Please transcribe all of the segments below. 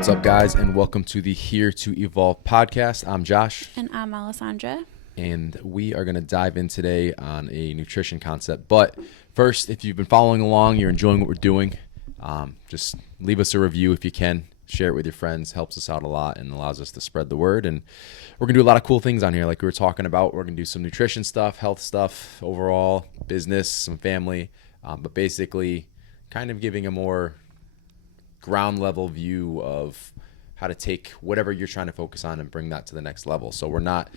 What's up, guys, and welcome to the Here to Evolve podcast. I'm Josh. And I'm Alessandra. And we are going to dive in today on a nutrition concept. But first, if you've been following along, you're enjoying what we're doing, just leave us a review if you can. Share it with your friends. Helps us out a lot and allows us to spread the word. And we're going to do a lot of cool things on here like we were talking about. We're going to do some nutrition stuff, health stuff, overall, business, some family. But basically kind of giving a more ground level view of how to take whatever you're trying to focus on and bring that to the next level. So we're not,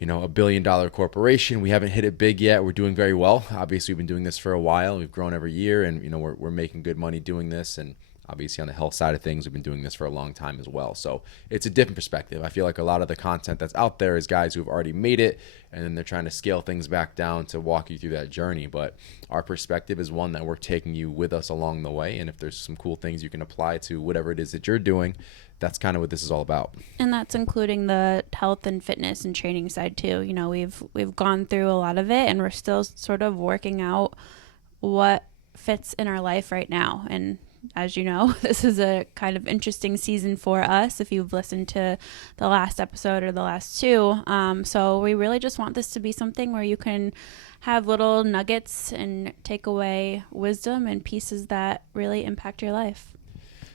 $1 billion corporation. We haven't hit it big yet. We're doing very well. Obviously, we've been doing this for a while. We've grown every year, and we're making good money doing this. And obviously, on the health side of things, we've been doing this for a long time as well. So it's a different perspective. I feel like a lot of the content that's out there is guys who've already made it, and then they're trying to scale things back down to walk you through that journey. But our perspective is one that we're taking you with us along the way. And if there's some cool things you can apply to whatever it is that you're doing, that's kind of what this is all about. And that's including the health and fitness and training side too. We've gone through a lot of it, and we're still sort of working out what fits in our life right now. And as you know, this is a kind of interesting season for us if you've listened to the last episode or the last two. So we really just want this to be something where you can have little nuggets and take away wisdom and pieces that really impact your life.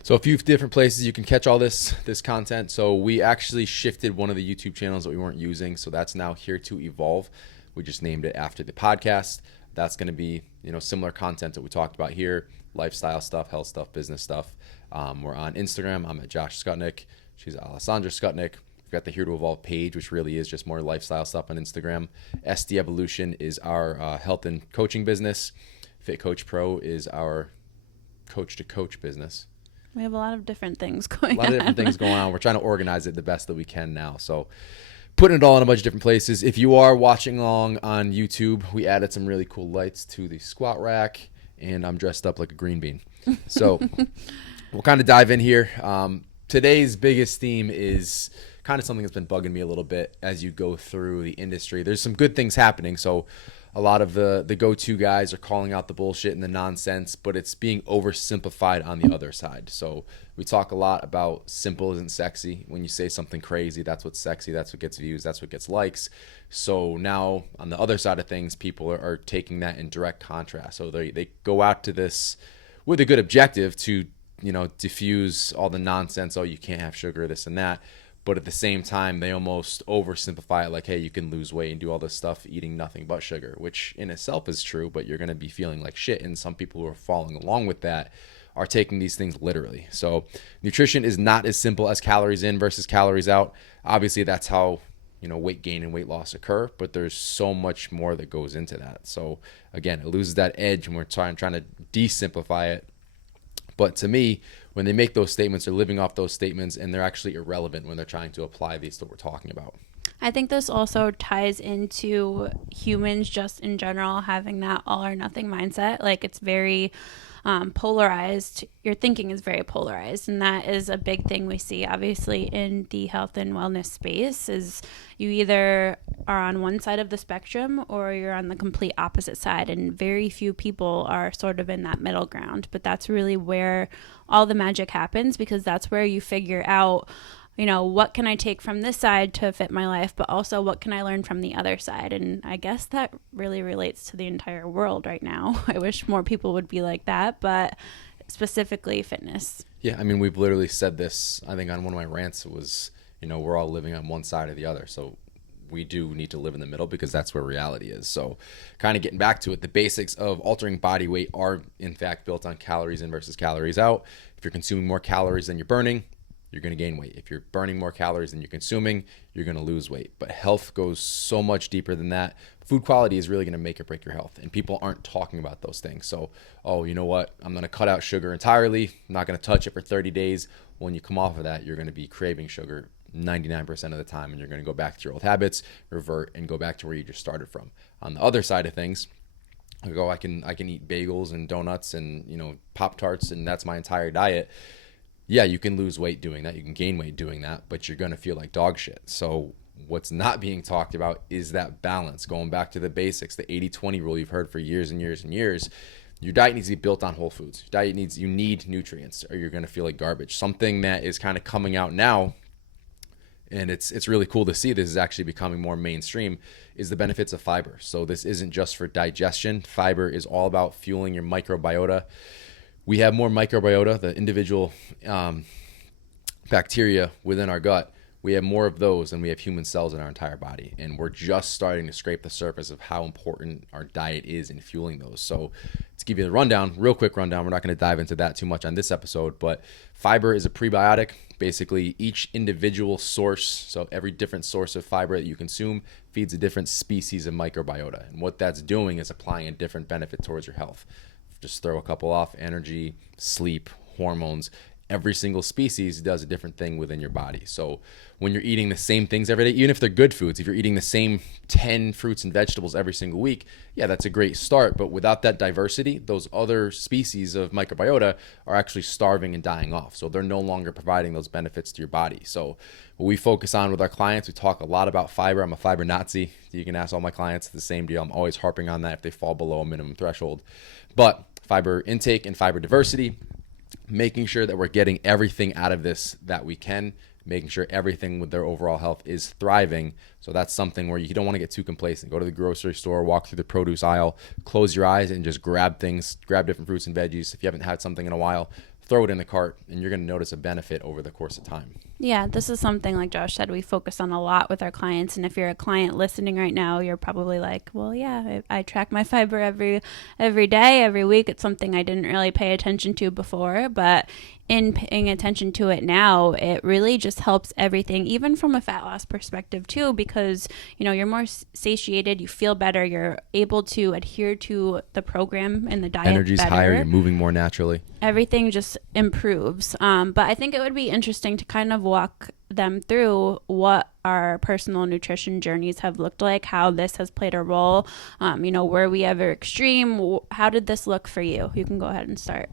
So a few different places you can catch all this content. So we actually shifted one of the YouTube channels that we weren't using. So that's now Here to Evolve. We just named it after the podcast. That's going to be, similar content that we talked about here. Lifestyle stuff, health stuff, business stuff. We're on Instagram. I'm at Josh Skutnik. She's Alessandra Skutnik. We've got the Here to Evolve page, which really is just more lifestyle stuff on Instagram. SD Evolution is our health and coaching business. Fit Coach Pro is our coach-to-coach business. We have a lot of different things going on. A lot of different things going on. We're trying to organize it the best that we can now. So putting it all in a bunch of different places. If you are watching along on YouTube, we added some really cool lights to the squat rack, and I'm dressed up like a green bean. So we'll kind of dive in here. Today's biggest theme is kind of something that's been bugging me a little bit as you go through the industry. There's some good things happening. So a lot of the go-to guys are calling out the bullshit and the nonsense, but it's being oversimplified on the other side. So we talk a lot about simple isn't sexy. When you say something crazy, that's what's sexy. That's what gets views. That's what gets likes. So now on the other side of things, people are taking that in direct contrast. So they go out to this with a good objective to, diffuse all the nonsense. Oh, you can't have sugar, this and that. But at the same time, they almost oversimplify it like, hey, you can lose weight and do all this stuff eating nothing but sugar, which in itself is true, but you're going to be feeling like shit. And some people who are following along with that are taking these things literally. So nutrition is not as simple as calories in versus calories out. Obviously, that's how weight gain and weight loss occur, but there's so much more that goes into that. So again, it loses that edge when we're trying to de-simplify it. But to me, when they make those statements, they're living off those statements, and they're actually irrelevant when they're trying to apply these that we're talking about. I think this also ties into humans just in general having that all or nothing mindset. Like it's very polarized. Your thinking is very polarized, and that is a big thing we see obviously in the health and wellness space is you either are on one side of the spectrum or you're on the complete opposite side, and very few people are sort of in that middle ground. But that's really where all the magic happens, because that's where you figure out what can I take from this side to fit my life, but also what can I learn from the other side? And I guess that really relates to the entire world right now. I wish more people would be like that, but specifically fitness. Yeah, I mean, we've literally said this, I think on one of my rants, it was, we're all living on one side or the other. So we do need to live in the middle because that's where reality is. So kind of getting back to it, the basics of altering body weight are in fact built on calories in versus calories out. If you're consuming more calories than you're burning, you're going to gain weight. If you're burning more calories than you're consuming, you're going to lose weight. But health goes so much deeper than that. Food quality is really going to make or break your health. And people aren't talking about those things. So, oh, you know what? I'm going to cut out sugar entirely. I'm not going to touch it for 30 days. When you come off of that, you're going to be craving sugar 99% of the time. And you're going to go back to your old habits, revert, and go back to where you just started from. On the other side of things, I can eat bagels and donuts and, Pop-Tarts, and that's my entire diet. Yeah, you can lose weight doing that. You can gain weight doing that, but you're going to feel like dog shit. So what's not being talked about is that balance. Going back to the basics, the 80-20 rule you've heard for years and years and years. Your diet needs to be built on whole foods. You need nutrients or you're going to feel like garbage. Something that is kind of coming out now, and it's really cool to see this is actually becoming more mainstream, is the benefits of fiber. So this isn't just for digestion. Fiber is all about fueling your microbiota. We have more microbiota, the individual bacteria within our gut. We have more of those than we have human cells in our entire body. And we're just starting to scrape the surface of how important our diet is in fueling those. So to give you the rundown, real quick rundown, we're not going to dive into that too much on this episode, but fiber is a prebiotic. Basically, each individual source, so every different source of fiber that you consume feeds a different species of microbiota. And what that's doing is applying a different benefit towards your health. Just throw a couple off: energy, sleep, hormones. Every single species does a different thing within your body. So when you're eating the same things every day, even if they're good foods, if you're eating the same 10 fruits and vegetables every single week, yeah, that's a great start. But without that diversity, those other species of microbiota are actually starving and dying off. So they're no longer providing those benefits to your body. So what we focus on with our clients, we talk a lot about fiber. I'm a fiber Nazi. You can ask all my clients the same deal. I'm always harping on that if they fall below a minimum threshold. But fiber intake and fiber diversity, making sure that we're getting everything out of this that we can, making sure everything with their overall health is thriving. So that's something where you don't want to get too complacent. Go to the grocery store, walk through the produce aisle, close your eyes and just grab things, grab different fruits and veggies. If you haven't had something in a while, throw it in the cart and you're going to notice a benefit over the course of time. Yeah, this is something, like Josh said, we focus on a lot with our clients. And if you're a client listening right now, you're probably like, well, yeah, I track my fiber every day, every week. It's something I didn't really pay attention to before, but in paying attention to it now, it really just helps everything, even from a fat loss perspective too, because, you know, you're more satiated, you feel better, you're able to adhere to the program and the diet Energy's better. higher, you're moving more naturally. Everything just improves. But I think it would be interesting to kind of walk them through what our personal nutrition journeys have looked like, how this has played a role. You know, were we ever extreme? How did this look for you? You can go ahead and start.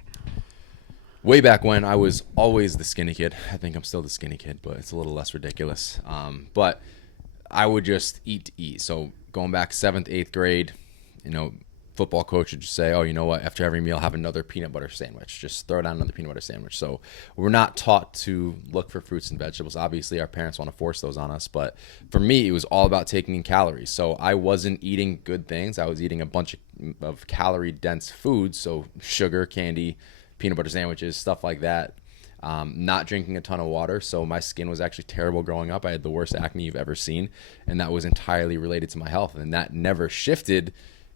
Way back when, I was always the skinny kid. I think I'm still the skinny kid, but it's a little less ridiculous. But I would just eat to eat. So going back 7th, 8th grade, you know, football coach would just say, oh, you know what, after every meal, have another peanut butter sandwich. Just throw down another peanut butter sandwich. So we're not taught to look for fruits and vegetables. Obviously, our parents want to force those on us. But for me, it was all about taking in calories. So I wasn't eating good things. I was eating a bunch of calorie-dense foods, so sugar, candy, peanut butter sandwiches, stuff like that. Not drinking a ton of water. So my skin was actually terrible growing up. I had the worst acne you've ever seen. And that was entirely related to my health. And that never shifted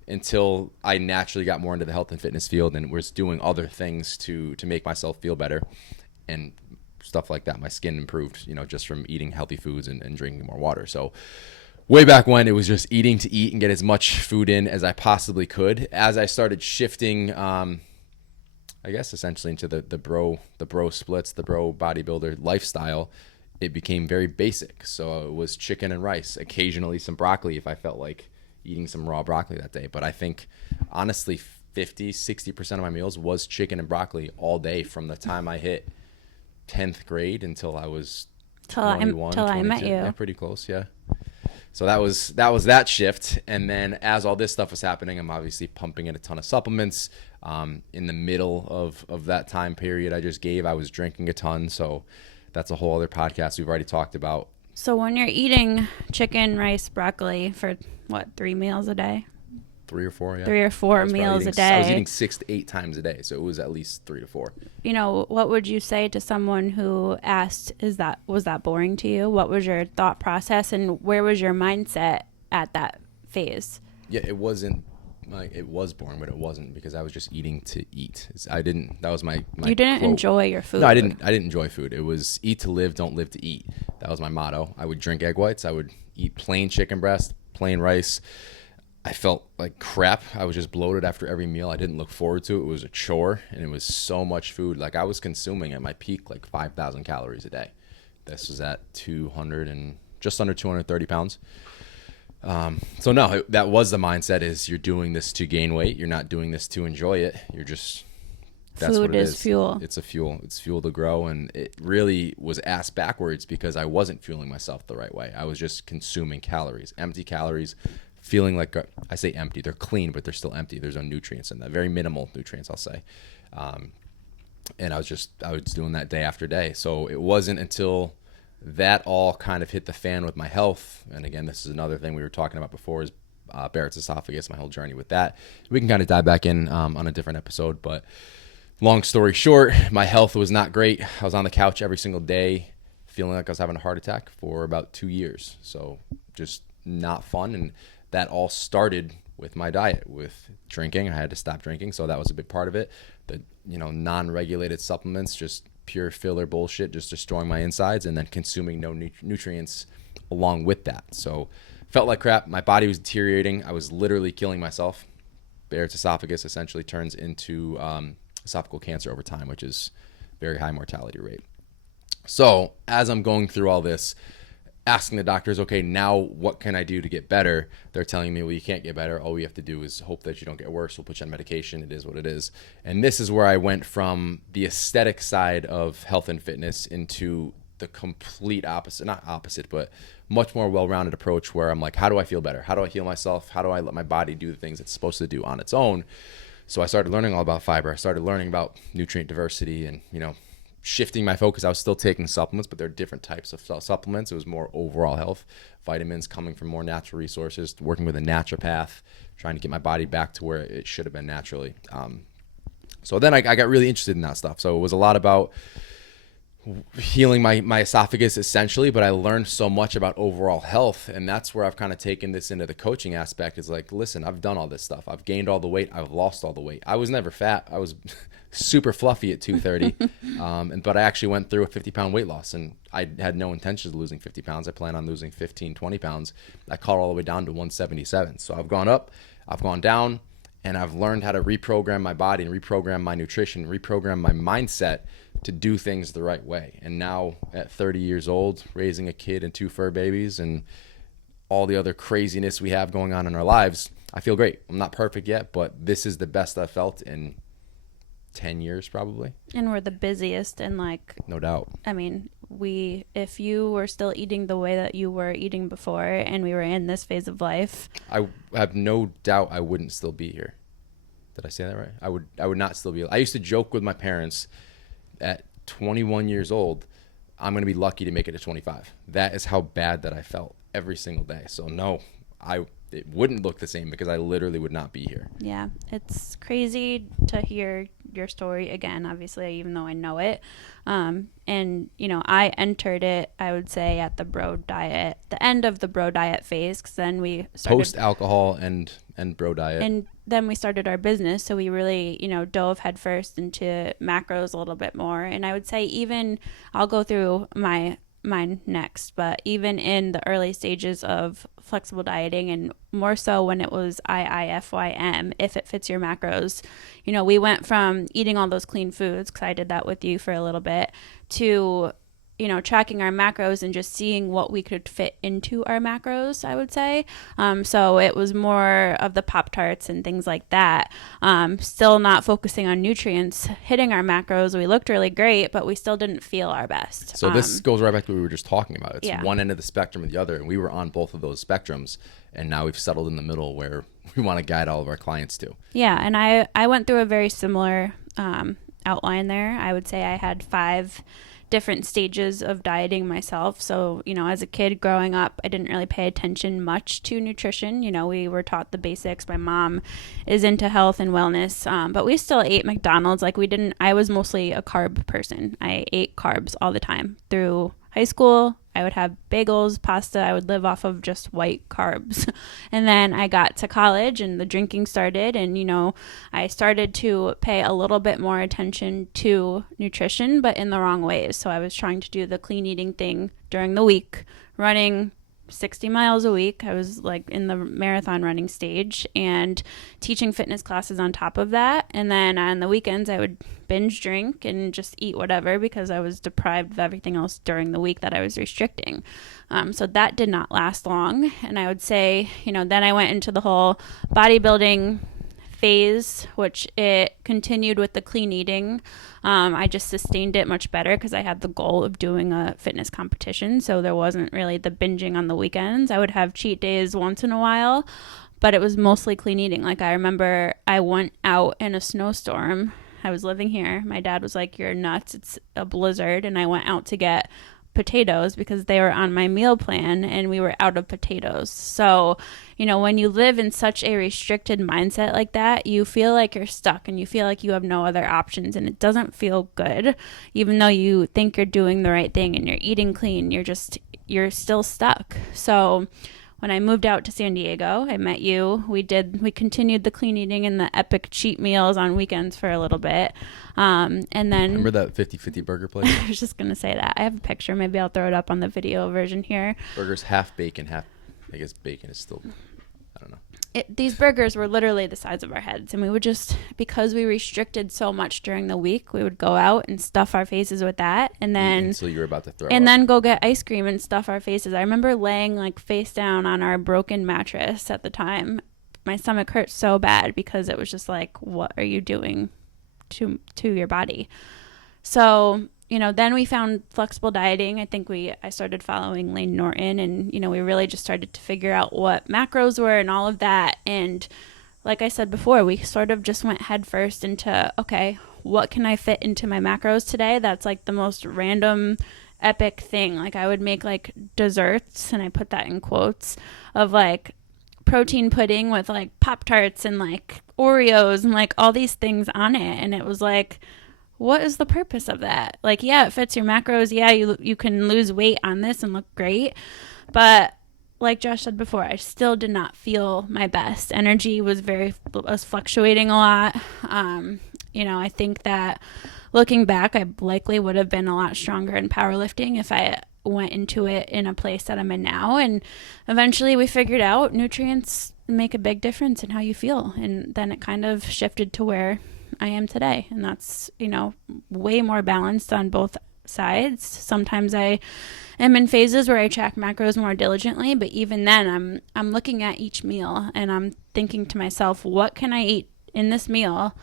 until I naturally got more into the health and fitness field and was doing other things to make myself feel better and stuff like that. My skin improved, you know, just from eating healthy foods and drinking more water. So way back when, it was just eating to eat and get as much food in as I possibly could. As I started shifting, I guess essentially into the bro splits, the bro bodybuilder lifestyle, it became very basic. So it was chicken and rice, occasionally some broccoli if I felt like eating some raw broccoli that day. But I think honestly 50-60% of my meals was chicken and broccoli all day from the time I hit 10th grade until I was 21, till I met you. Yeah, pretty close, yeah. So that was that shift. And then as all this stuff was happening, I'm obviously pumping in a ton of supplements. In the middle of that time period I just gave, I was drinking a ton. So that's a whole other podcast we've already talked about. So when you're eating chicken, rice, broccoli for what, 3 meals a day? 3 or 4, yeah. 3 or 4 meals a day. I was eating 6 to 8 times a day, so it was at least 3 to 4. You know, what would you say to someone who asked, was that boring to you? What was your thought process and where was your mindset at that phase? Yeah, it wasn't like it was boring, but it wasn't because I was just eating to eat. That was my You didn't quote. enjoy your food. No, I didn't enjoy food. It was eat to live, don't live to eat. That was my motto. I would drink egg whites. I would eat plain chicken breast, plain rice. I felt like crap. I was just bloated after every meal. I didn't look forward to it. It was a chore, and it was so much food. Like I was consuming at my peak like 5,000 calories a day. This was at 200 and just under 230 pounds. So no, that was the mindset is you're doing this to gain weight. You're not doing this to enjoy it. You're just, that's food what it is fuel. It's a fuel. It's fuel to grow. And it really was ass backwards because I wasn't fueling myself the right way. I was just consuming calories, empty calories, feeling like I say empty. They're clean, but they're still empty. There's no nutrients in that. Very minimal nutrients, I'll say. And I was doing that day after day. So it wasn't until that all kind of hit the fan with my health. And again, this is another thing we were talking about before is Barrett's esophagus, my whole journey with that. We can kind of dive back in on a different episode, but long story short, my health was not great. I was on the couch every single day, feeling like I was having a heart attack for about 2 years. So just not fun. And that all started with my diet, with drinking. I had to stop drinking. So that was a big part of it. The, non-regulated supplements, just pure filler bullshit, just destroying my insides, and then consuming no nutrients along with that. So felt like crap. My body was deteriorating. I was literally killing myself. Barrett's esophagus essentially turns into esophageal cancer over time, which is very high mortality rate. So as I'm going through all this, asking the doctors, okay, now what can I do to get better? They're telling me, well, you can't get better. All we have to do is hope that you don't get worse. We'll put you on medication. It is what it is. And this is where I went from the aesthetic side of health and fitness into the complete opposite, not opposite, but much more well-rounded approach where I'm like, how do I feel better? How do I heal myself? How do I let my body do the things it's supposed to do on its own? So I started learning all about fiber. I started learning about nutrient diversity and, shifting my focus. I was still taking supplements, but there are different types of supplements. It was more overall health, vitamins coming from more natural resources, working with a naturopath, trying to get my body back to where it should have been naturally. So then I got really interested in that stuff. So it was a lot about healing my esophagus essentially, but I learned so much about overall health, and that's where I've kind of taken this into the coaching aspect. Is like, listen, I've done all this stuff. I've gained all the weight. I've lost all the weight. I was never fat. I was super fluffy at 230, but I actually went through a 50-pound weight loss, and I had no intention of losing 50 pounds. I planned on losing 15, 20 pounds. I caught all the way down to 177. So I've gone up, I've gone down, and I've learned how to reprogram my body and reprogram my nutrition, reprogram my mindset to do things the right way. And now at 30 years old, raising a kid and 2 fur babies and all the other craziness we have going on in our lives, I feel great. I'm not perfect yet, but this is the best I've felt in 10 years probably. And we're the busiest, and no doubt. I mean, if you were still eating the way that you were eating before and we were in this phase of life, I have no doubt I wouldn't still be here. Did I say that right? I would not still be. I used to joke with my parents at 21 years old, I'm going to be lucky to make it to 25. That is how bad that I felt every single day. So no, it wouldn't look the same because I literally would not be here. Yeah, it's crazy to hear your story again, obviously, even though I know it. And, I entered it, I would say, at the bro diet, the end of the bro diet phase, because then we started... Post-alcohol and bro diet. And then we started our business, so we really, dove headfirst into macros a little bit more. And I would say even, I'll go through mine next, but even in the early stages of flexible dieting, and more so when it was IIFYM, if it fits your macros, we went from eating all those clean foods, because I did that with you for a little bit, to tracking our macros and just seeing what we could fit into our macros, I would say. So it was more of the Pop-Tarts and things like that. Still not focusing on nutrients, hitting our macros. We looked really great, but we still didn't feel our best. So this goes right back to what we were just talking about. It's one end of the spectrum or the other, and we were on both of those spectrums, and now we've settled in the middle where we want to guide all of our clients to. Yeah, and I went through a very similar outline there. I would say I had 5 different stages of dieting myself. So, as a kid growing up, I didn't really pay attention much to nutrition. We were taught the basics. My mom is into health and wellness, but we still ate McDonald's. I was mostly a carb person. I ate carbs all the time through high school. I would have bagels, pasta. I would live off of just white carbs. And then I got to college and the drinking started, and, I started to pay a little bit more attention to nutrition, but in the wrong ways. So I was trying to do the clean eating thing during the week, running 60 miles a week. I was in the marathon running stage, and teaching fitness classes on top of that. And then on the weekends, I would binge drink and just eat whatever because I was deprived of everything else during the week that I was restricting. So that did not last long. And I would say, then I went into the whole bodybuilding phase, which it continued with the clean eating. I just sustained it much better because I had the goal of doing a fitness competition. So there wasn't really the binging on the weekends. I would have cheat days once in a while, but it was mostly clean eating. Like I remember I went out in a snowstorm. I was living here. My dad was like, "You're nuts. It's a blizzard." And I went out to get potatoes because they were on my meal plan and we were out of potatoes. So, when you live in such a restricted mindset like that, you feel like you're stuck and you feel like you have no other options, and it doesn't feel good. Even though you think you're doing the right thing and you're eating clean, you're still stuck. So when I moved out to San Diego, I met you. We continued the clean eating and the epic cheat meals on weekends for a little bit. And then Remember that 50-50 burger place? I was just going to say that. I have a picture. Maybe I'll throw it up on the video version here. Burgers half bacon, half, I guess bacon is still, I don't know. These burgers were literally the size of our heads, and we would just, because we restricted so much during the week, we would go out and stuff our faces with that, and then Until you were about to throw and up. then go get ice cream and stuff our faces. I remember laying like face down on our broken mattress at the time. My stomach hurt so bad because it was just like, what are you doing to your body? So then we found flexible dieting. I think I started following Lane Norton, and we really just started to figure out what macros were and all of that. And like I said before, we sort of just went head first into, okay, what can I fit into my macros today? That's like the most random epic thing. Like I would make like desserts, and I put that in quotes, of like protein pudding with like Pop-Tarts and like Oreos and like all these things on it. And it was like, what is the purpose of that? Like, yeah, it fits your macros. Yeah, you can lose weight on this and look great. But like Josh said before, I still did not feel my best. Energy was fluctuating a lot. I think that looking back, I likely would have been a lot stronger in powerlifting if I went into it in a place that I'm in now. And eventually we figured out nutrients make a big difference in how you feel. And then it kind of shifted to where I am today. And that's, way more balanced on both sides. Sometimes I am in phases where I track macros more diligently, but even then I'm looking at each meal and I'm thinking to myself, what can I eat in this meal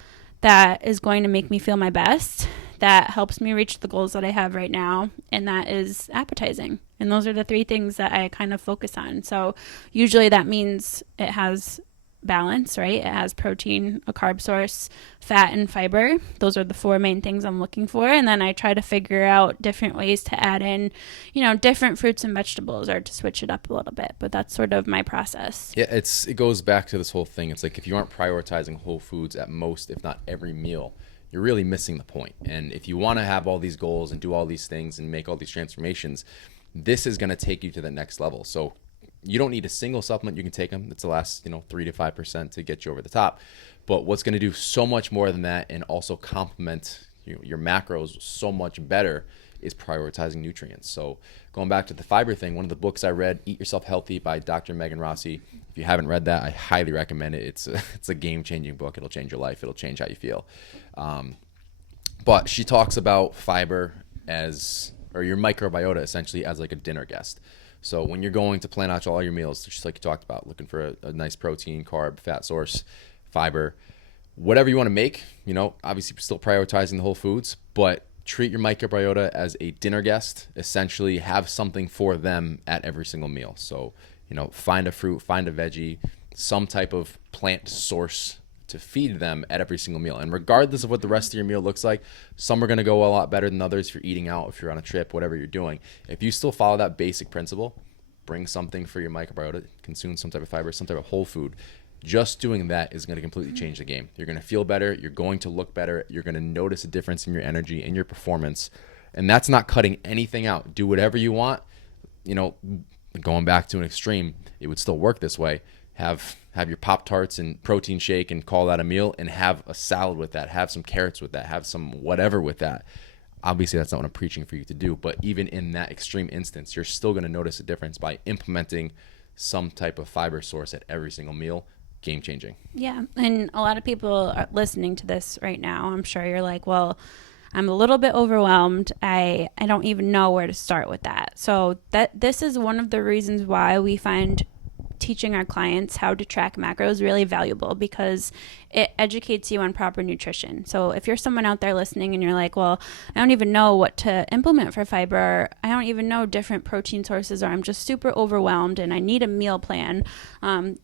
that is going to make me feel my best, that helps me reach the goals that I have right now, and that is appetizing. And those are the three things that I kind of focus on. So usually that means it has balance, right? It has protein, a carb source, fat, and fiber. Those are the four main things I'm looking for. And then I try to figure out different ways to add in, different fruits and vegetables, or to switch it up a little bit. But that's sort of my process. Yeah, it goes back to this whole thing. It's like if you aren't prioritizing whole foods at most, if not every meal, you're really missing the point. And if you want to have all these goals and do all these things and make all these transformations, this is going to take you to the next level. So you don't need a single supplement. You can take them. It's the last, 3 to 5% to get you over the top. But what's going to do so much more than that and also complement your macros so much better is prioritizing nutrients. So going back to the fiber thing, one of the books I read, Eat Yourself Healthy by Dr. Megan Rossi. If you haven't read that, I highly recommend it. It's a game-changing book. It'll change your life. It'll change how you feel. But she talks about fiber or your microbiota essentially as like a dinner guest. So when you're going to plan out all your meals, just like you talked about, looking for a nice protein, carb, fat source, fiber, whatever you want to make, obviously still prioritizing the whole foods, but treat your microbiota as a dinner guest. Essentially have something for them at every single meal. So, find a fruit, find a veggie, some type of plant source to feed them at every single meal. And regardless of what the rest of your meal looks like, some are going to go a lot better than others if you're eating out, if you're on a trip, whatever you're doing. If you still follow that basic principle, bring something for your microbiota, consume some type of fiber, some type of whole food. Just doing that is going to completely change the game. You're going to feel better. You're going to look better. You're going to notice a difference in your energy and your performance. And that's not cutting anything out. Do whatever you want. Going back to an extreme, it would still work this way. Have your Pop-Tarts and protein shake and call that a meal, and have a salad with that, have some carrots with that, have some whatever with that. Obviously, that's not what I'm preaching for you to do, but even in that extreme instance, you're still going to notice a difference by implementing some type of fiber source at every single meal. Game changing. Yeah, and a lot of people are listening to this right now. I'm sure you're like, well, I'm a little bit overwhelmed. I don't even know where to start with that. So this is one of the reasons why we find teaching our clients how to track macros is really valuable because it educates you on proper nutrition. So if you're someone out there listening and you're like, well, I don't even know what to implement for fiber, or I don't even know different protein sources, or I'm just super overwhelmed and I need a meal plan,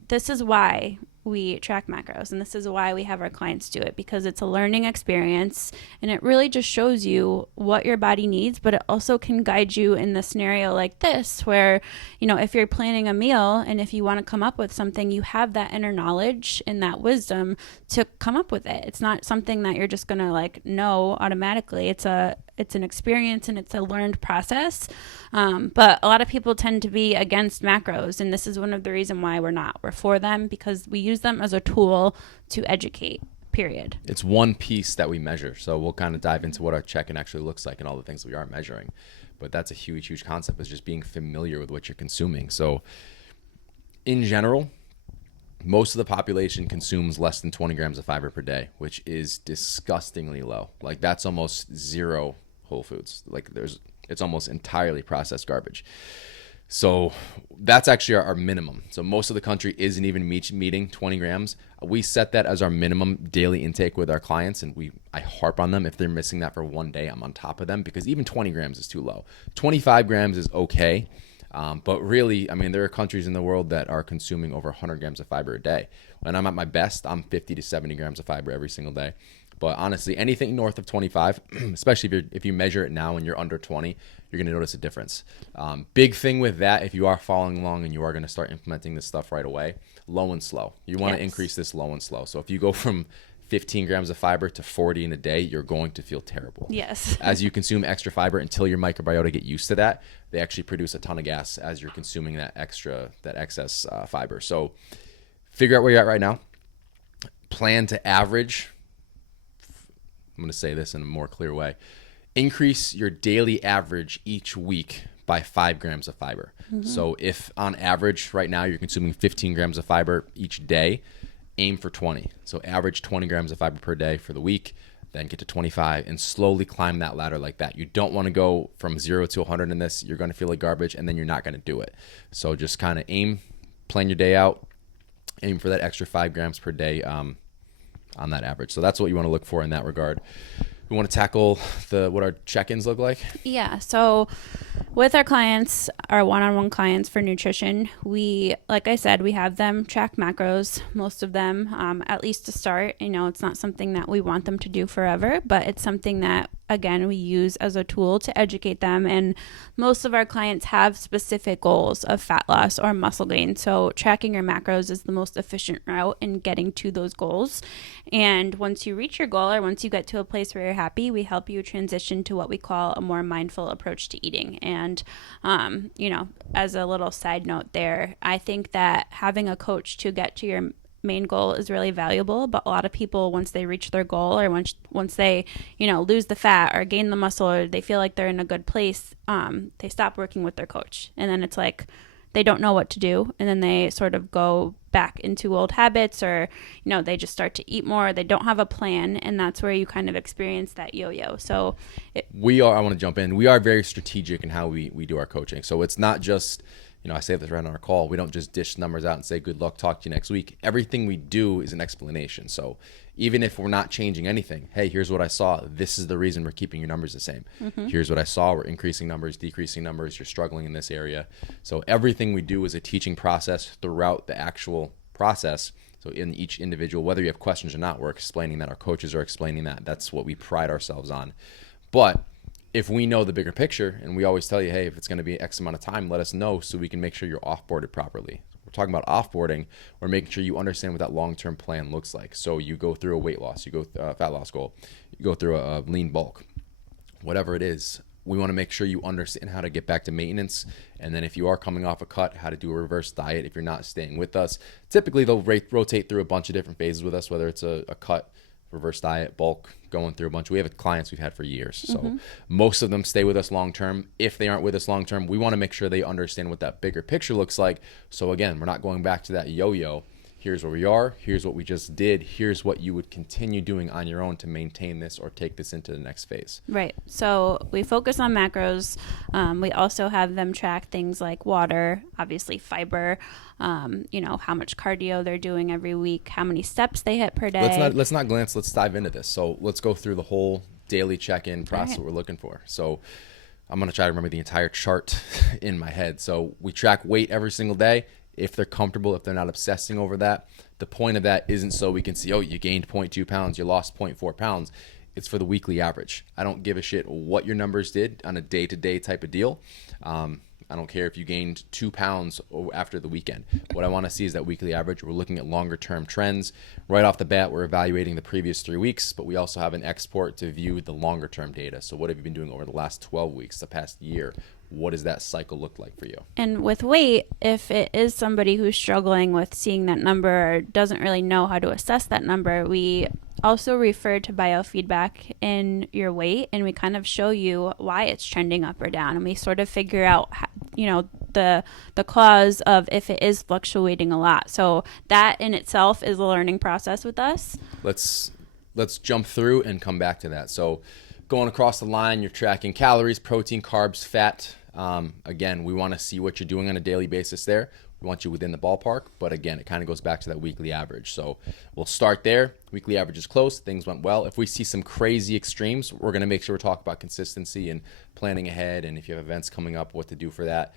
this is why we track macros, and this is why we have our clients do it, because it's a learning experience and it really just shows you what your body needs, but it also can guide you in the scenario like this where, you know, if you're planning a meal and if you want to come up with something, you have that inner knowledge and that wisdom to come up with it. It's not something that you're just going to like know automatically. It's an experience and it's a learned process. But a lot of people tend to be against macros, and this is one of the reasons why we're not. We're for them because we use them as a tool to educate, period. It's one piece that we measure. So we'll kind of dive into what our check-in actually looks like and all the things we are measuring. But that's a huge, huge concept, is just being familiar with what you're consuming. So in general, most of the population consumes less than 20 grams of fiber per day, which is disgustingly low. Like that's almost zero whole foods. Like it's almost entirely processed garbage. So that's actually our minimum. So most of the country isn't even meeting 20 grams. We set that as our minimum daily intake with our clients, and I harp on them. If they're missing that for one day, I'm on top of them, because even 20 grams is too low. 25 grams is okay. But really, I mean, there are countries in the world that are consuming over 100 grams of fiber a day. When I'm at my best, I'm 50 to 70 grams of fiber every single day. But honestly, anything north of 25, especially if you measure it now and you're under 20, you're going to notice a difference. Big thing with that, if you are following along and you are going to start implementing this stuff right away, low and slow. You want to increase this low and slow. So if you go from 15 grams of fiber to 40 in a day, you're going to feel terrible. Yes. As you consume extra fiber, until your microbiota get used to that, they actually produce a ton of gas as you're consuming that excess fiber. So figure out where you're at right now. Plan to average, I'm going to say this in a more clear way, increase your daily average each week by 5 grams of fiber. Mm-hmm. So if on average right now you're consuming 15 grams of fiber each day, aim for 20. So average 20 grams of fiber per day for the week, then get to 25 and slowly climb that ladder like that. You don't want to go from 0 to 100 in this. You're going to feel like garbage and then you're not going to do it. So just kind of plan your day out, aim for that extra 5 grams per day on that average. So that's what you want to look for in that regard. We want to tackle what our check-ins look like. Yeah. So with our clients, our one-on-one clients for nutrition, like I said, we have them track macros, most of them, at least to start. You know, it's not something that we want them to do forever, but it's something that, again, we use as a tool to educate them. And most of our clients have specific goals of fat loss or muscle gain. So tracking your macros is the most efficient route in getting to those goals. And once you reach your goal, or once you get to a place where you're happy, we help you transition to what we call a more mindful approach to eating. And, you know, as a little side note there, I think that having a coach to get to your main goal is really valuable, but a lot of people, once they reach their goal, or once they, you know, lose the fat or gain the muscle, or they feel like they're in a good place, they stop working with their coach, and then it's like they don't know what to do, and then they sort of go back into old habits, or, you know, they just start to eat more, they don't have a plan, and that's where you kind of experience that yo-yo. So I want to jump in, we are very strategic in how we do our coaching. So it's not just, you know, I say this right on our call, we don't just dish numbers out and say, good luck, talk to you next week. Everything we do is an explanation. So even if we're not changing anything, hey, here's what I saw. This is the reason we're keeping your numbers the same. Mm-hmm. Here's what I saw. We're increasing numbers, decreasing numbers. You're struggling in this area. So everything we do is a teaching process throughout the actual process. So in each individual, whether you have questions or not, we're explaining that. Our coaches are explaining that. That's what we pride ourselves on. But if we know the bigger picture, and we always tell you, hey, if it's going to be X amount of time, let us know so we can make sure you're off-boarded properly. We're talking about off-boarding. We're making sure you understand what that long-term plan looks like. So you go through a weight loss, you go fat loss goal, you go through a lean bulk, whatever it is. We want to make sure you understand how to get back to maintenance. And then if you are coming off a cut, how to do a reverse diet if you're not staying with us. Typically, they'll rotate through a bunch of different phases with us, whether it's a cut, reverse diet, bulk, going through a bunch. We have clients we've had for years. So most of them stay with us long term. If they aren't with us long term, we want to make sure they understand what that bigger picture looks like. So again, we're not going back to that yo-yo. here's where we are, here's what we just did, here's what you would continue doing on your own to maintain this or take this into the next phase. Right. So we focus on macros. We also have them track things like water, obviously fiber, how much cardio they're doing every week, how many steps they hit per day. Let's not glance, let's dive into this. So let's go through the whole daily check-in process, what we're looking for. So I'm going to try to remember the entire chart in my head. So we track weight every single day. If they're comfortable, if they're not obsessing over that. The point of that isn't so we can see, oh, you gained 0.2 pounds, you lost 0.4 pounds. It's for the weekly average. I don't give a shit what your numbers did on a day-to-day type of deal. I don't care if you gained 2 pounds after the weekend. What I want to see is that weekly average. We're looking at longer term trends. Right off the bat, we're evaluating the previous 3 weeks, but we also have an export to view the longer term data. So what have you been doing over the last 12 weeks, the past year? What does that cycle look like for you? And with weight, if it is somebody who's struggling with seeing that number or doesn't really know how to assess that number, we also refer to biofeedback in your weight, and we kind of show you why it's trending up or down, and we sort of figure out the cause of if it is fluctuating a lot. So that in itself is a learning process with us. Let's jump through and come back to that. So going across the line, you're tracking calories, protein, carbs, fat. Again, we want to see what you're doing on a daily basis there. We want you within the ballpark, but again, it kind of goes back to that weekly average. So we'll start there. Weekly average is close. Things went well. If we see some crazy extremes, we're going to make sure we talk about consistency and planning ahead, and if you have events coming up, what to do for that.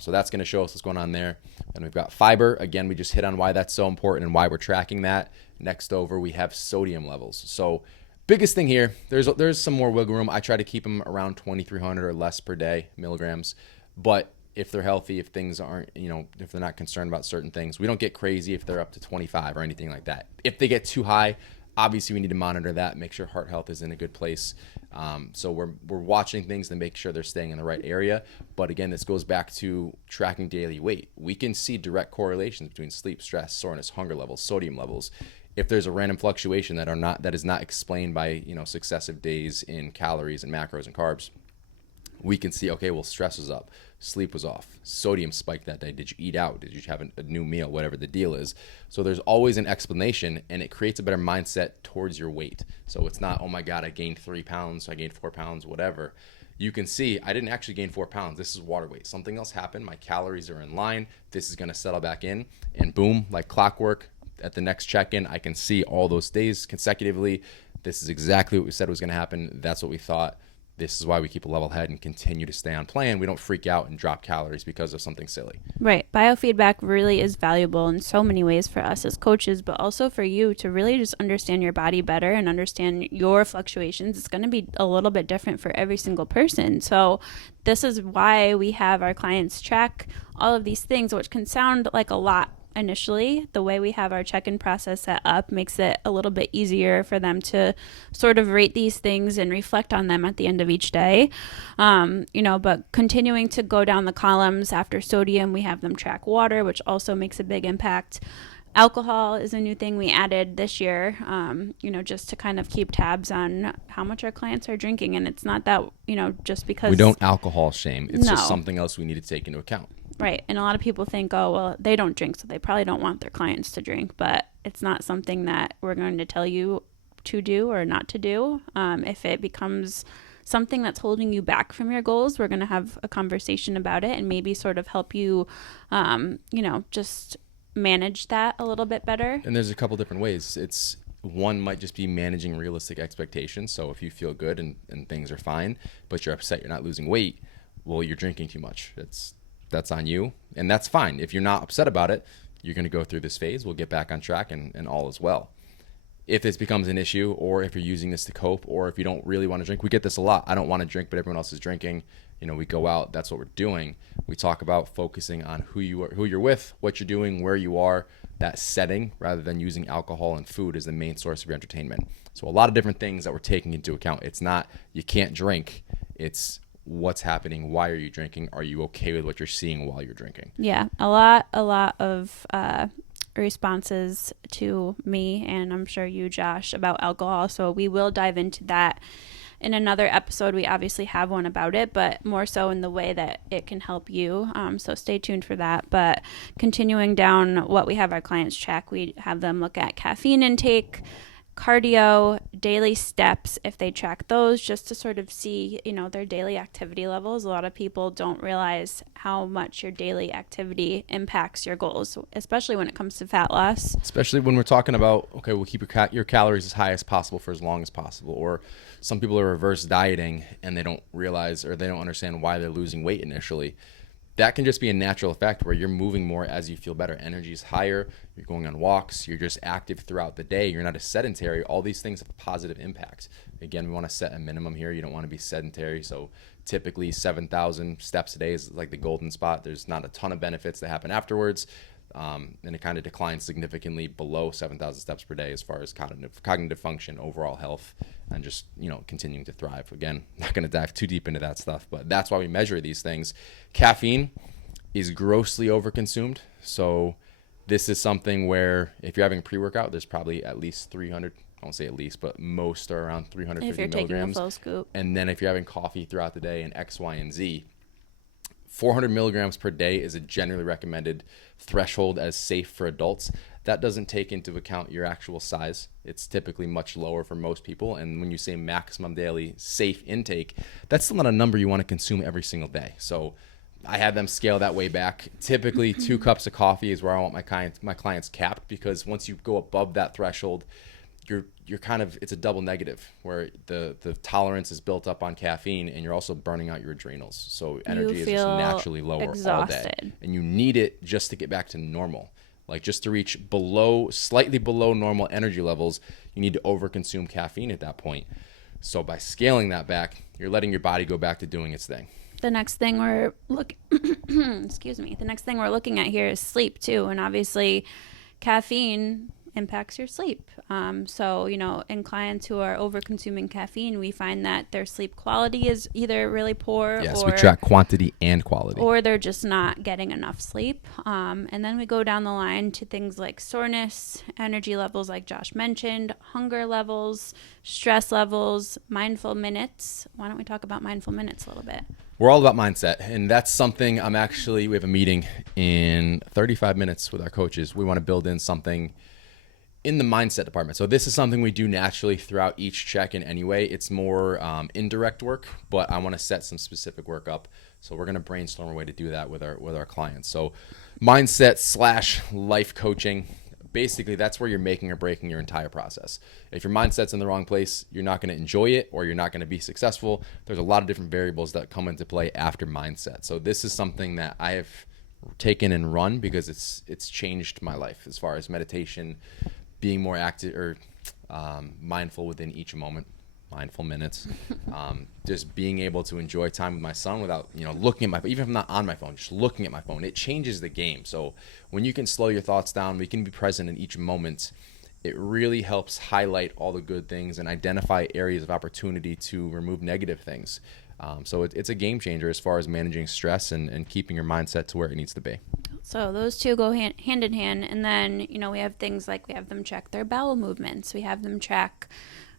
So that's going to show us what's going on there. And we've got fiber. Again, we just hit on why that's so important and why we're tracking that. Next over, we have sodium levels. So biggest thing here, there's some more wiggle room. I try to keep them around 2,300 or less per day, milligrams. But if they're healthy, if things aren't, if they're not concerned about certain things, we don't get crazy if they're up to 25 or anything like that. If they get too high, obviously we need to monitor that, make sure heart health is in a good place. So we're watching things to make sure they're staying in the right area. But again, this goes back to tracking daily weight. We can see direct correlations between sleep, stress, soreness, hunger levels, sodium levels. If there's a random fluctuation that is not explained by successive days in calories and macros and carbs, we can see, okay, well, stress was up, sleep was off, sodium spiked that day. Did you eat out? Did you have a new meal? Whatever the deal is. So there's always an explanation, and it creates a better mindset towards your weight. So it's not, oh my God, I gained 3 pounds, I gained 4 pounds, whatever. You can see I didn't actually gain 4 pounds. This is water weight. Something else happened. My calories are in line. This is going to settle back in, and boom, like clockwork, at the next check-in, I can see all those days consecutively. This is exactly what we said was going to happen. That's what we thought. This is why we keep a level head and continue to stay on plan. We don't freak out and drop calories because of something silly. Right. Biofeedback really is valuable in so many ways for us as coaches, but also for you to really just understand your body better and understand your fluctuations. It's going to be a little bit different for every single person. So this is why we have our clients track all of these things, which can sound like a lot initially. The way we have our check-in process set up makes it a little bit easier for them to sort of rate these things and reflect on them at the end of each day. But continuing to go down the columns after sodium, we have them track water, which also makes a big impact. Alcohol is a new thing we added this year, just to kind of keep tabs on how much our clients are drinking. And it's not that, just because we don't alcohol shame. It's just something else we need to take into account. Right. And a lot of people think, oh, well, they don't drink, so they probably don't want their clients to drink. But it's not something that we're going to tell you to do or not to do. If it becomes something that's holding you back from your goals, we're going to have a conversation about it and maybe sort of help you, just manage that a little bit better. And there's a couple different ways. One might just be managing realistic expectations. So if you feel good and things are fine, but you're upset you're not losing weight, well, you're drinking too much. That's on you, and that's fine. If you're not upset about it, you're going to go through this phase. We'll get back on track, and all is well. If this becomes an issue, or if you're using this to cope, or if you don't really want to drink, we get this a lot. I don't want to drink, but everyone else is drinking. We go out. That's what we're doing. We talk about focusing on who you're with, what you're doing, where you are, that setting, rather than using alcohol and food as the main source of your entertainment. So a lot of different things that we're taking into account. It's not you can't drink. It's what's happening, why are you drinking, are you okay with what you're seeing while you're drinking? Yeah, a lot of responses to me, and I'm sure you, Josh, about alcohol, so we will dive into that in another episode, we obviously have one about it, but more so in the way that it can help you. So stay tuned for that. But continuing down what we have our clients track, we have them look at caffeine intake, cardio, daily steps, if they track those, just to sort of see, their daily activity levels. A lot of people don't realize how much your daily activity impacts your goals, especially when it comes to fat loss. Especially when we're talking about, okay, we'll keep your calories as high as possible for as long as possible. Or some people are reverse dieting and they don't realize, or they don't understand why they're losing weight initially. That can just be a natural effect where you're moving more as you feel better. Energy is higher. You're going on walks. You're just active throughout the day. You're not as sedentary. All these things have positive impacts. Again, we want to set a minimum here. You don't want to be sedentary. So typically 7,000 steps a day is like the golden spot. There's not a ton of benefits that happen afterwards. And it kind of declines significantly below 7,000 steps per day as far as cognitive function, overall health, and just, continuing to thrive. Again, not going to dive too deep into that stuff, but that's why we measure these things. Caffeine is grossly overconsumed. So this is something where if you're having a pre-workout, there's probably at least 300, I won't say at least, but most are around 350 if you're milligrams. Taking a full scoop. And then if you're having coffee throughout the day and X, Y, and Z, 400 milligrams per day is a generally recommended threshold as safe for adults. That doesn't take into account your actual size. It's typically much lower for most people. And when you say maximum daily safe intake, that's still not a number you want to consume every single day. So I had them scale that way back. Typically 2 cups of coffee is where I want my clients capped, because once you go above that threshold, you're kind of, it's a double negative where the tolerance is built up on caffeine and you're also burning out your adrenals. So energy is just naturally lower all day. And you need it just to get back to normal. Like just to reach slightly below normal energy levels, you need to overconsume caffeine at that point. So by scaling that back, you're letting your body go back to doing its thing. The next thing we're looking at here is sleep too. And obviously caffeine impacts your sleep. So, in clients who are over consuming caffeine, we find that their sleep quality is either really poor. Yes, we track quantity and quality. Or they're just not getting enough sleep. And then we go down the line to things like soreness, energy levels like Josh mentioned, hunger levels, stress levels, mindful minutes. Why don't we talk about mindful minutes a little bit? We're all about mindset, and that's something we have a meeting in 35 minutes with our coaches. We want to build in something in the mindset department. So this is something we do naturally throughout each check-in anyway. It's more indirect work, but I want to set some specific work up. So we're going to brainstorm a way to do that with our clients. So mindset / life coaching, basically that's where you're making or breaking your entire process. If your mindset's in the wrong place, you're not going to enjoy it or you're not going to be successful. There's a lot of different variables that come into play after mindset. So this is something that I have taken and run because it's changed my life as far as meditation, being more active or mindful within each moment, mindful minutes, just being able to enjoy time with my son without, looking at my phone. Even if I'm not on my phone, just looking at my phone, it changes the game. So when you can slow your thoughts down, we can be present in each moment. It really helps highlight all the good things and identify areas of opportunity to remove negative things. So it's a game changer as far as managing stress and keeping your mindset to where it needs to be. So those two go hand in hand. And then, we have things like we have them check their bowel movements. We have them track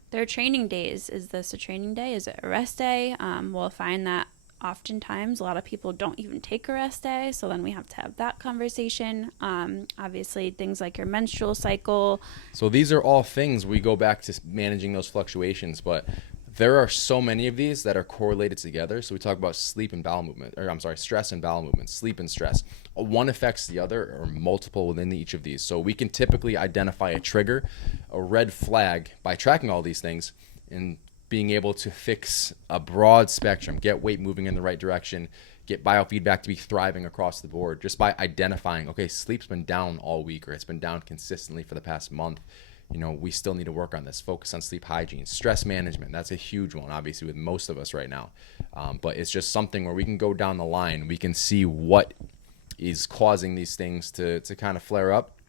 their training days. Is this a training day? Is it a rest day? We'll find that oftentimes a lot of people don't even take a rest day. So then we have to have that conversation. Obviously, things like your menstrual cycle. So these are all things we go back to managing those fluctuations, but there are so many of these that are correlated together. So we talk about stress and bowel movement, sleep and stress. One affects the other or multiple within each of these. So we can typically identify a trigger, a red flag by tracking all these things and being able to fix a broad spectrum, get weight moving in the right direction, get biofeedback to be thriving across the board just by identifying, okay, sleep's been down all week or it's been down consistently for the past month. We still need to work on this. Focus on sleep hygiene, stress management. That's a huge one, obviously, with most of us right now. But it's just something where we can go down the line. We can see what is causing these things to kind of flare up,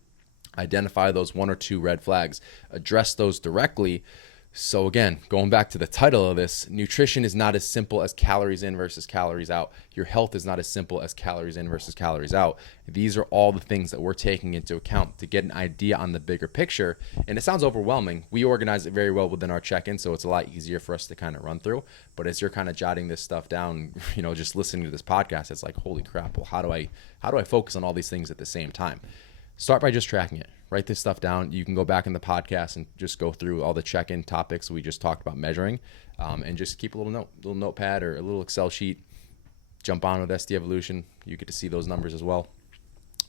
identify those 1 or 2 red flags, address those directly So again, going back to the title of this, nutrition is not as simple as calories in versus calories out. Your health is not as simple as calories in versus calories out. These are all the things that we're taking into account to get an idea on the bigger picture. And it sounds overwhelming. We organize it very well within our check-in, so it's a lot easier for us to kind of run through. But as you're kind of jotting this stuff down, just listening to this podcast, it's like, holy crap, well, how do I focus on all these things at the same time? Start by just tracking it. Write this stuff down. You can go back in the podcast and just go through all the check-in topics we just talked about measuring, and just keep a little notepad or a little Excel sheet. Jump on with SD Evolution. You get to see those numbers as well,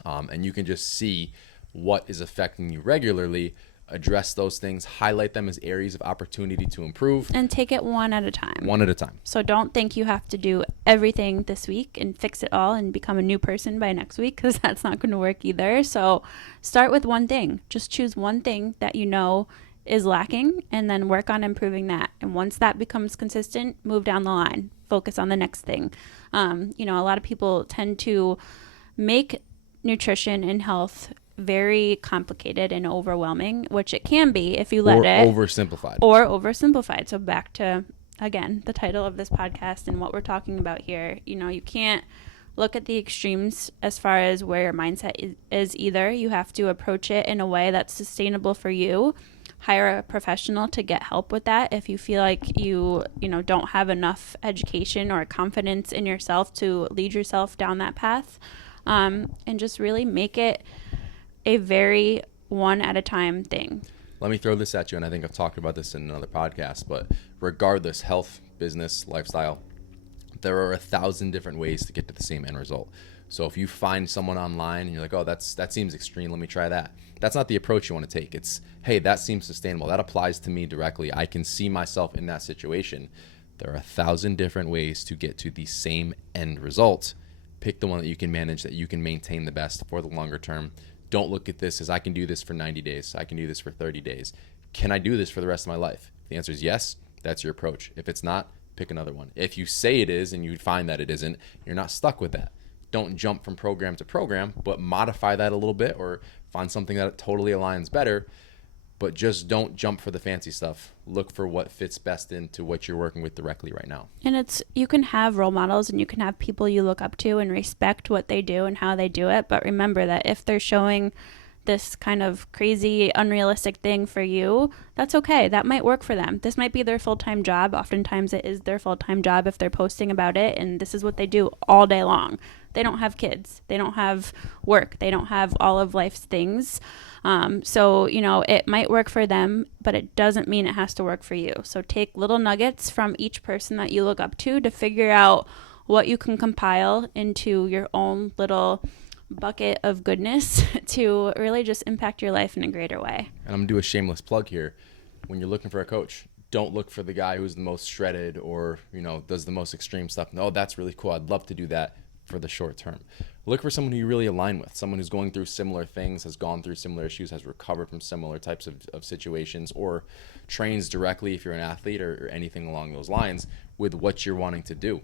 and you can just see what is affecting you regularly. Address those things, highlight them as areas of opportunity to improve. And take it one at a time. One at a time. So don't think you have to do everything this week and fix it all and become a new person by next week, because that's not going to work either. So start with one thing. Just choose one thing that you know is lacking and then work on improving that. And once that becomes consistent, move down the line. Focus on the next thing. A lot of people tend to make nutrition and health very complicated and overwhelming, which it can be if you let it. Oversimplified. So back to, again, the title of this podcast and what we're talking about here. You can't look at the extremes as far as where your mindset is either. You have to approach it in a way that's sustainable for you. Hire a professional to get help with that if you feel like you don't have enough education or confidence in yourself to lead yourself down that path, and just really make it a very one at a time thing. Let me throw this at you, and I think I've talked about this in another podcast, but regardless, health, business, lifestyle, there are 1,000 different ways to get to the same end result. So if you find someone online and you're like, oh, that seems extreme, let me try that. That's not the approach you want to take. It's, hey, that seems sustainable. That applies to me directly. I can see myself in that situation. There are 1,000 different ways to get to the same end result. Pick the one that you can manage, that you can maintain the best for the longer term. Don't look at this as I can do this for 90 days. I can do this for 30 days. Can I do this for the rest of my life? If the answer is yes, that's your approach. If it's not, pick another one. If you say it is and you find that it isn't, you're not stuck with that. Don't jump from program to program, but modify that a little bit or find something that totally aligns better. But just don't jump for the fancy stuff. Look for what fits best into what you're working with directly right now. And you can have role models and you can have people you look up to and respect what they do and how they do it. But remember that if they're showing this kind of crazy, unrealistic thing for you, that's okay. That might work for them. This might be their full-time job. Oftentimes it is their full-time job if they're posting about it, and this is what they do all day long. They don't have kids. They don't have work. They don't have all of life's things. So it might work for them, but it doesn't mean it has to work for you. So take little nuggets from each person that you look up to figure out what you can compile into your own little bucket of goodness to really just impact your life in a greater way. And I'm going to do a shameless plug here. When you're looking for a coach, don't look for the guy who's the most shredded or, does the most extreme stuff. No, that's really cool. I'd love to do that for the short term. Look for someone who you really align with, someone who's going through similar things, has gone through similar issues, has recovered from similar types of situations, or trains directly if you're an athlete or anything along those lines with what you're wanting to do.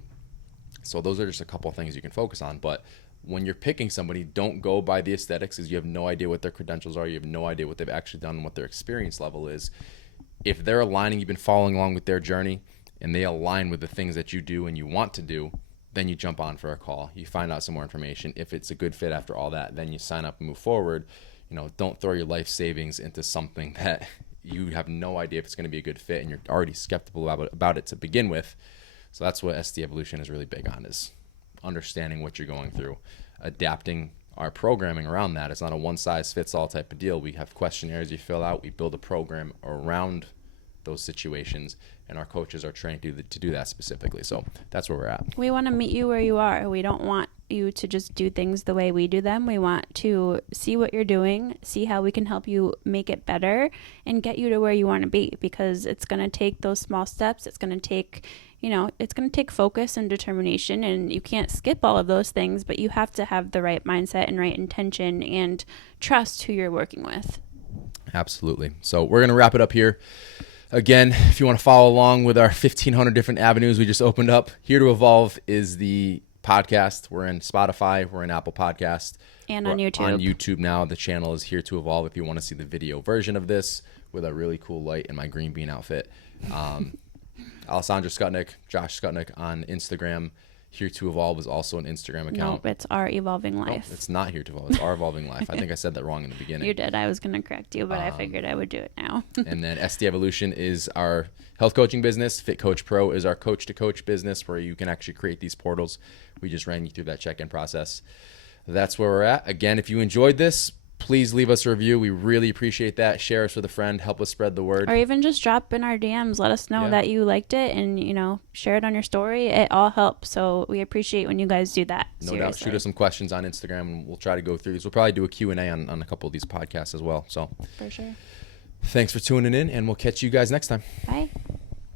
So those are just a couple of things you can focus on. But when you're picking somebody, don't go by the aesthetics, because you have no idea what their credentials are. You have no idea what they've actually done and what their experience level is. If they're aligning, you've been following along with their journey, and they align with the things that you do and you want to do, then you jump on for a call. You find out some more information. If it's a good fit after all that, then you sign up and move forward. Don't throw your life savings into something that you have no idea if it's going to be a good fit, and you're already skeptical about it to begin with. So that's what SD Evolution is really big on, is understanding what you're going through, adapting our programming around that. It's not a one-size-fits-all type of deal. We have questionnaires you fill out. We build a program around those situations, and our coaches are trained to do that specifically. So that's where we're at. We want to meet you where you are. We don't want you to just do things the way we do them. We want to see what you're doing, see how we can help you make it better, and get you to where you want to be, because it's going to take those small steps. It's going to take focus and determination, and you can't skip all of those things, but you have to have the right mindset and right intention and trust who you're working with. Absolutely. So we're going to wrap it up here. Again, if you want to follow along with our 1,500 different avenues we just opened up, Here to Evolve is the podcast. We're in Spotify. We're in Apple Podcast. And on YouTube. On YouTube now, the channel is Here to Evolve if you want to see the video version of this. with a really cool light in my green bean outfit. Alessandra Skutnik, Josh Skutnik on Instagram. Here to Evolve is also an Instagram account. Nope, it's Our Evolving Nope, Life. it's not Here to Evolve. It's Our Evolving Life. I think I said that wrong in the beginning. You did. I was going to correct you, but I figured I would do it now. And then SD Evolution is our health coaching business. Fit Coach Pro is our coach-to-coach business where you can actually create these portals. We just ran you through that check-in process. That's where we're at. Again, if you enjoyed this, please leave us a review. We really appreciate that. Share us with a friend. Help us spread the word. Or even just drop in our DMs. Let us know that you liked it and, you know, share it on your story. It all helps. So we appreciate when you guys do that. No doubt. Shoot us some questions on Instagram and we'll try to go through these. We'll probably do a Q&A on a couple of these podcasts as well. So For sure. thanks for tuning in and we'll catch you guys next time. Bye.